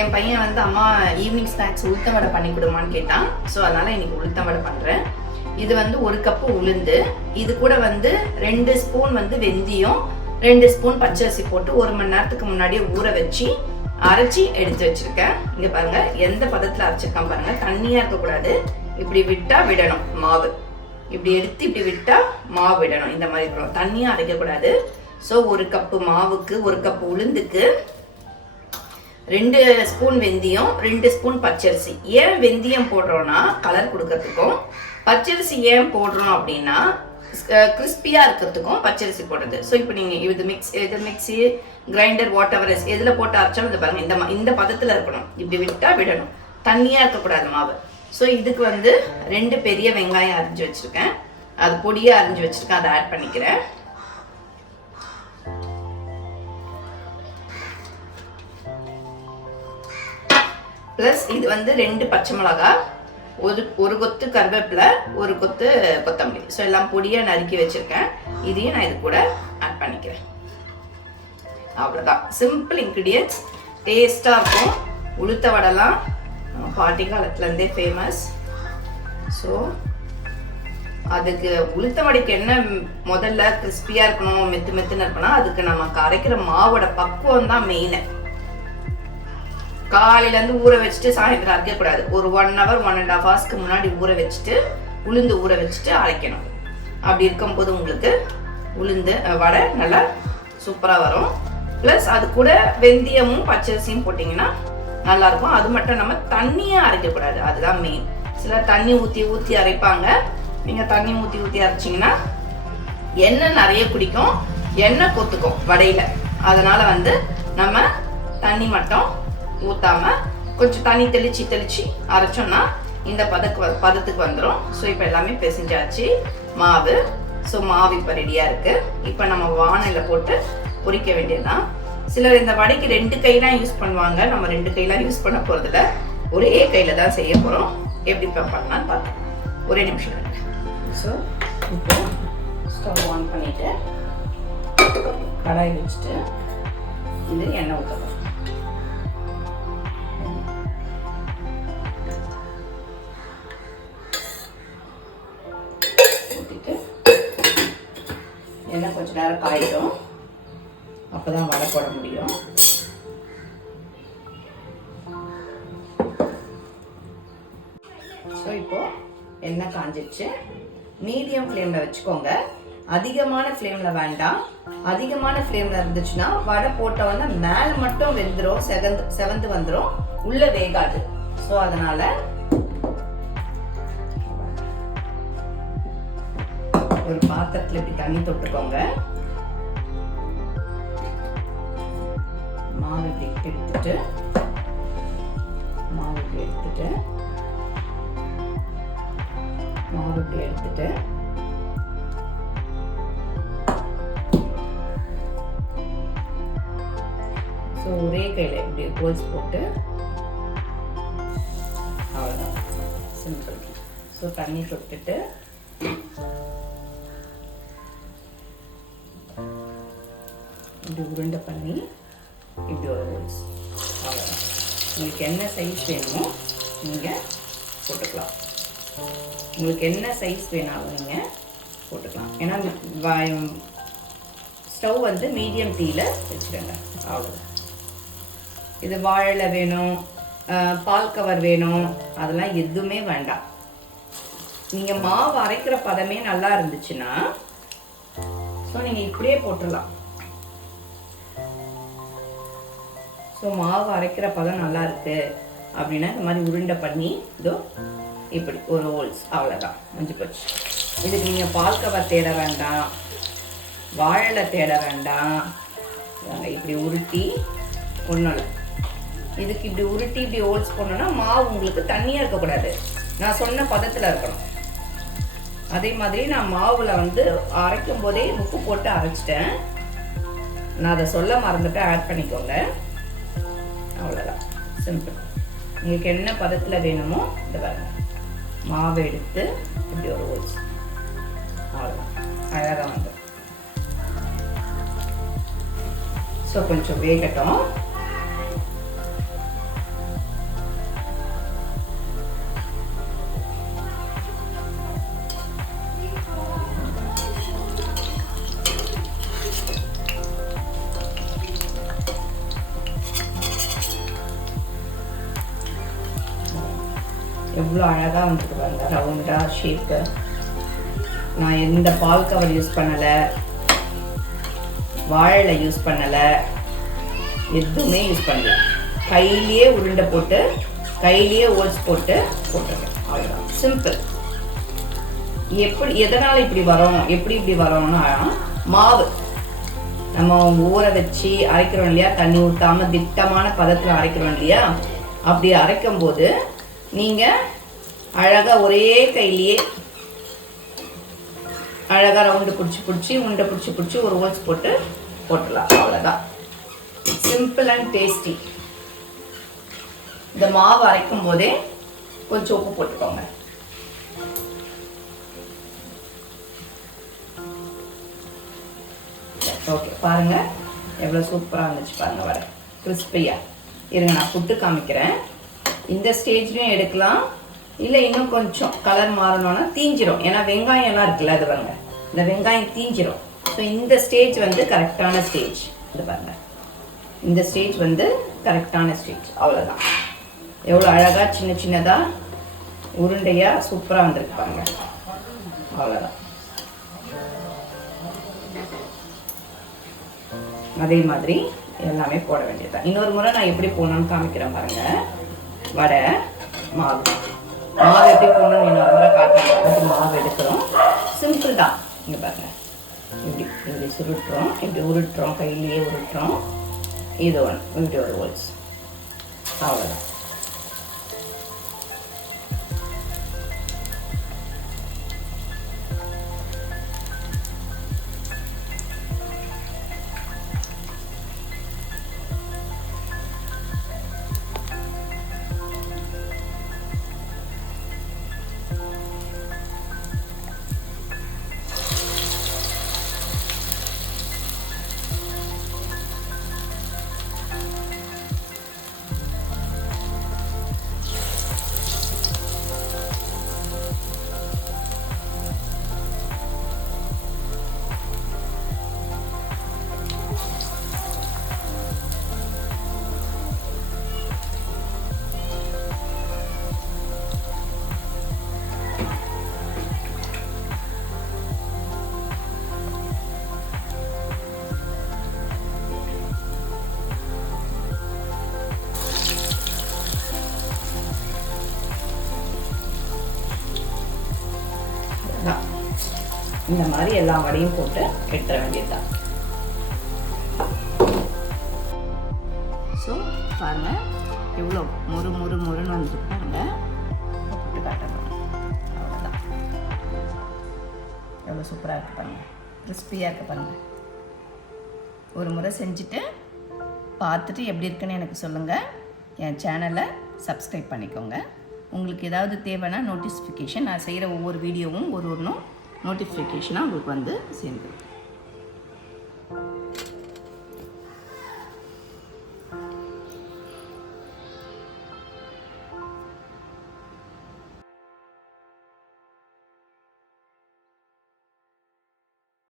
என் பையன் வந்து அம்மா ஈவினிங் ஸ்நாக்ஸ் உளுத்தம் வடை பண்ணி கொடுமான்னு கேட்டான். ஸோ அதனால் இன்னைக்கு உளுத்தம் வடை பண்ணுறேன் இது வந்து ஒரு கப்பு உளுந்து. இது கூட வந்து ரெண்டு ஸ்பூன் வந்து வெந்தயம் ரெண்டு ஸ்பூன் பச்சரிசி போட்டு ஒரு மணி நேரத்துக்கு முன்னாடியே ஊற வச்சு அரைச்சி எடுத்து வச்சிருக்கேன். இங்க பாருங்க எந்த பதத்துல அரைச்சிருக்கேன் பாருங்க. தண்ணியா இருக்கக்கூடாது. இப்படி விட்டா விடணும் மாவு. இப்படி எடுத்து இப்படி விட்டா மாவு விடணும். இந்த மாதிரி இருக்கணும் தண்ணியா அரைக்கக்கூடாது. ஸோ ஒரு கப்பு மாவுக்கு ஒரு கப்பு உளுந்துக்கு ரெண்டு ஸ்பூன் வெந்தயம் ரெண்டு ஸ்பூன் பச்சரிசி. ஏன் வெந்தயம் போடுறோன்னா கலர் கொடுக்கறதுக்கும் பச்சரிசி ஏன் போடுறோம் அப்படின்னா கிறிஸ்பியாக இருக்கிறதுக்கும் பச்சரிசி போடுறது. ஸோ இப்போ நீங்கள் இது மிக்ஸ் இது மிக்ஸி கிரைண்டர் வாட் எவர் எதில் போட்டு அரைச்சாலும் இது பாருங்கள் இந்த இந்த பதத்தில் இருக்கணும். இப்படி விட்டால் விடணும். தண்ணியாக இருக்கக்கூடாது மாவு. ஸோ இதுக்கு வந்து ரெண்டு பெரிய வெங்காயம் அரிஞ்சு வச்சுருக்கேன். அது பொடியாக அரிஞ்சு வச்சுருக்கேன். அதை ஆட் பண்ணிக்கிறேன். ப்ளஸ் இது வந்து ரெண்டு பச்சை மிளகாய் ஒரு ஒரு கொத்து கருவேப்பிலை ஒரு கொத்து கொத்தமல்லி. ஸோ எல்லாம் பொடியாக நறுக்கி வச்சுருக்கேன். இதையும் நான் இது கூட ஆட் பண்ணிக்கிறேன். அவ்வளோதான் சிம்பிள் இன்க்ரீடியன்ட்ஸ் டேஸ்ட்டாக இருக்கும். உளுத்த வடைலாம் பாட்டி காலத்துலேருந்தே ஃபேமஸ் ஸோ அதுக்கு உளுத்த வடைக்கு என்ன முதல்ல கிறிஸ்பியாக இருக்கணும் மெத்து மெத்துன்னு இருக்கணும் அதுக்கு நமக்கு அரைக்கிற மாவோட பக்குவம் தான் மெயினு காலையில இருந்து ஊற வச்சுட்டு சாயந்தரம் அரைக்கக்கூடாது. ஒரு one hour one and half ஹவர்ஸ்க்கு முன்னாடி ஊற வச்சுட்டு உளுந்து ஊற வச்சுட்டு அரைக்கணும். அப்படி இருக்கும்போது உங்களுக்கு உளுந்து வடை நல்லா சூப்பராக வரும். ப்ளஸ் அது கூட வெந்தயமும் பச்சரிசியும் போட்டிங்கன்னா நல்லா இருக்கும் அது மட்டும் நம்ம தண்ணியே அரைக்கக்கூடாது. அதுதான் மெயின் சிலர் தண்ணி ஊற்றி ஊற்றி அரைப்பாங்க. நீங்கள் தண்ணி ஊற்றி ஊற்றி அரைச்சிங்கன்னா எண்ணெய் நிறைய குடிக்கும். எண்ணெய் கொத்துக்கும் வடையில. அதனால வந்து நம்ம தண்ணி மட்டும் ஊற்றாம கொஞ்சம் தண்ணி தெளித்து தெளித்து அரைச்சோம்னா இந்த பதக்கு வ- பதத்துக்கு வந்துடும் ஸோ இப்போ எல்லாமே பிசைஞ்சாச்சு. மாவு. ஸோ மாவு இப்போ ரெடியாக இருக்குது இப்போ நம்ம வானலில் போட்டு பொரிக்க வேண்டியதுதான். சிலர் இந்த வடைக்கு ரெண்டு கையெலாம் யூஸ் பண்ணுவாங்க. நம்ம ரெண்டு கையெல்லாம் யூஸ் பண்ண போகிறதுல ஒரே கையில் தான் செய்ய போகிறோம் எப்படி இப்போ பண்ணலாம்னு பார்த்தோம் ஒரே நிமிஷம் ஸோ இப்போ ஸ்டவ் ஆன் பண்ணிவிட்டு கடாய் வச்சுட்டு இது எண்ணெய் ஊற்றணும் ஊற்றிட்டு எண்ணெய் கொஞ்ச நேரம் காயிட்டும். அப்போ தான் வடை போட முடியும். ஸோ இப்போ எண்ணெய் காஞ்சிடுச்சு மீடியம் ஃப்ளேமில் வச்சுக்கோங்க. அதிகமான ஃப்ளேமில் வேண்டாம். அதிகமான ஃப்ளேமில் இருந்துச்சுன்னா வடை போட்டவொன்னே மேல் மட்டும் வெந்துடும் செவந்து செவந்து வந்துடும் உள்ள வேகாது. ஸோ அதனால ஒரு பாத்திரத்தில் இப்படி தண்ணி தொட்டுக்கோங்க. மாவு இப்படி எடுத்துட்டு மாவு இப்படி எடுத்துட்டு மாவு இப்படி எடுத்துட்டு ஸோ ஒரே கையில் இப்படி ஹோல்ஸ் போட்டு அவ்வளோதான் சிம்பிள் ஸோ தண்ணி தொட்டுட்டு இப்படி உருண்டை பண்ணி இப்படி ஒரு அவ்வளோதான் உங்களுக்கு என்ன சைஸ் வேணுமோ நீங்கள் போட்டுக்கலாம். உங்களுக்கு என்ன சைஸ் வேணாலும் நீங்கள் போட்டுக்கலாம். ஏன்னா ஸ்டவ் வந்து மீடியம் டீயில் வச்சுடுங்க அவ்வளோதான் இது வாழை வேணும் பால் கவர் வேணும் அதெல்லாம் எதுவுமே வேண்டாம். நீங்கள் மாவு அரைக்கிற பதமே நல்லா இருந்துச்சுன்னா ஸோ நீங்கள் இப்படியே போட்டுடலாம் ஸோ மாவு அரைக்கிற பதம் நல்லா இருக்கு அப்படின்னா இந்த மாதிரி உருண்டை பண்ணி இதோ இப்படி ஒரு ஹோல்ஸ் அவ்வளோதான் முடிஞ்சு போச்சு. இதுக்கு நீங்கள் பால் கவர் தேட வேண்டாம். வாழை தேட வேண்டாம். இப்படி உருட்டி ஒன்றும் இதுக்கு இப்படி உருட்டி இப்படி ஹோல்ஸ் பண்ணோன்னா மாவு உங்களுக்கு தண்ணியாக இருக்கக்கூடாது. நான் சொன்ன பதத்தில் இருக்கணும். அதே மாதிரி நான் மாவில் வந்து அரைக்கும் போதே உப்பு போட்டு அரைச்சிட்டேன். நான் அதை சொல்ல மறந்துட்டு ஆட் பண்ணிக்கோங்க. சிம்பிள் உங்களுக்கு என்ன பதத்தில் வேணுமோ இந்த பாருங்க. மாவு எடுத்து இப்படி ஒரு ஓச்சு அவ்வளோதான் அழகாக வந்து ஸோ கொஞ்சம் வேகட்டும். அவ்வளோ அழகாக வந்துட்டு பாருங்க ரவுண்டாக ஷேப்பு நான் எந்த பால் கவர் யூஸ் பண்ணலை. வாழை யூஸ் பண்ணலை. எதுவுமே யூஸ் பண்ணல. கையிலேயே உருண்டை போட்டு கையிலேயே ஓல்ஸ் போட்டு போட்டுருக்கேன் அவ்வளோதான் சிம்பிள் எப்படி எதனால் இப்படி வரோம் எப்படி இப்படி வரோம்னா மாவு. நம்ம ஊற வச்சு அரைக்கிறோம் இல்லையா? தண்ணி ஊற்றாம திட்டமான பதத்தில் அரைக்கிறோம் இல்லையா? அப்படி அரைக்கும் போது நீங்கள் அழகாக ஒரே கையிலேயே அழகாக ரவுண்டு பிடிச்சி பிடிச்சி உண்டை பிடிச்சி பிடிச்சி ஒரு ஹோல்ஸ் போட்டு போட்டுடலாம். அவ்வளோதான் சிம்பிள் அண்ட் டேஸ்டி இந்த மாவு அரைக்கும் போதே கொஞ்சம் உப்பு போட்டுக்கோங்க. ஓகே பாருங்க. எவ்வளோ சூப்பராக இருந்துச்சு பாருங்க வர கிறிஸ்பியாக இருங்க நான் புட்டு காமிக்கிறேன். இந்த ஸ்டேஜ்லையும் எடுக்கலாம். இல்லை இன்னும் கொஞ்சம் கலர் மாறணும்னா தீஞ்சிரும். ஏன்னா வெங்காயம் எல்லாம் இருக்குல்ல அது பாருங்க. இந்த வெங்காயம் தீஞ்சிரும். ஸோ இந்த ஸ்டேஜ் வந்து கரெக்டான ஸ்டேஜ் இது பாருங்க. இந்த ஸ்டேஜ் வந்து கரெக்டான ஸ்டேஜ் அவ்வளோதான் எவ்வளோ அழகாக சின்ன சின்னதாக உருண்டையாக சூப்பராக வந்திருக்கு பாருங்க. அவ்வளோதான் அதே மாதிரி எல்லாமே போட வேண்டியதுதான். இன்னொரு முறை நான் எப்படி போடணும்னு காமிக்கிறேன் பாருங்க. வடை மாவு. மாவு எப்படி போடணும் நீ நார்மலாக காட்டுறேன் மாவு எடுக்கிறோம். சிம்பிள் தான். இங்கே பாருங்க. இப்படி இப்படி சுருட்டுறோம். இப்படி உருட்டுறோம். கையிலேயே உருட்டுறோம். இது ஒன்று இப்படி ஒரு ஹோல்ஸ் அவ்வளோதான் இந்த மாதிரி எல்லா வடையும் போட்டு எடுத்துட வேண்டியதுதான். ஸோ பாருங்க எவ்வளோ முறு முறு முறுன்னு வந்து பாருங்க. போட்டு காட்டணும் அவ்வளோதான் எவ்வளோ சூப்பராக இருக்குது பாருங்க. கிறிஸ்பியாக இருக்க பாருங்க. ஒரு முறை செஞ்சுட்டு பார்த்துட்டு எப்படி இருக்குன்னு எனக்கு சொல்லுங்கள் என் சேனலை சப்ஸ்கிரைப் பண்ணிக்கோங்க. உங்களுக்கு ஏதாவது தேவைன்னா நோட்டிஃபிகேஷன் நான் செய்கிற ஒவ்வொரு வீடியோவும் ஒரு ஒன்றும் நோட்டிஃபிகேஷனாக உங்களுக்கு வந்து சேர்ந்துடும்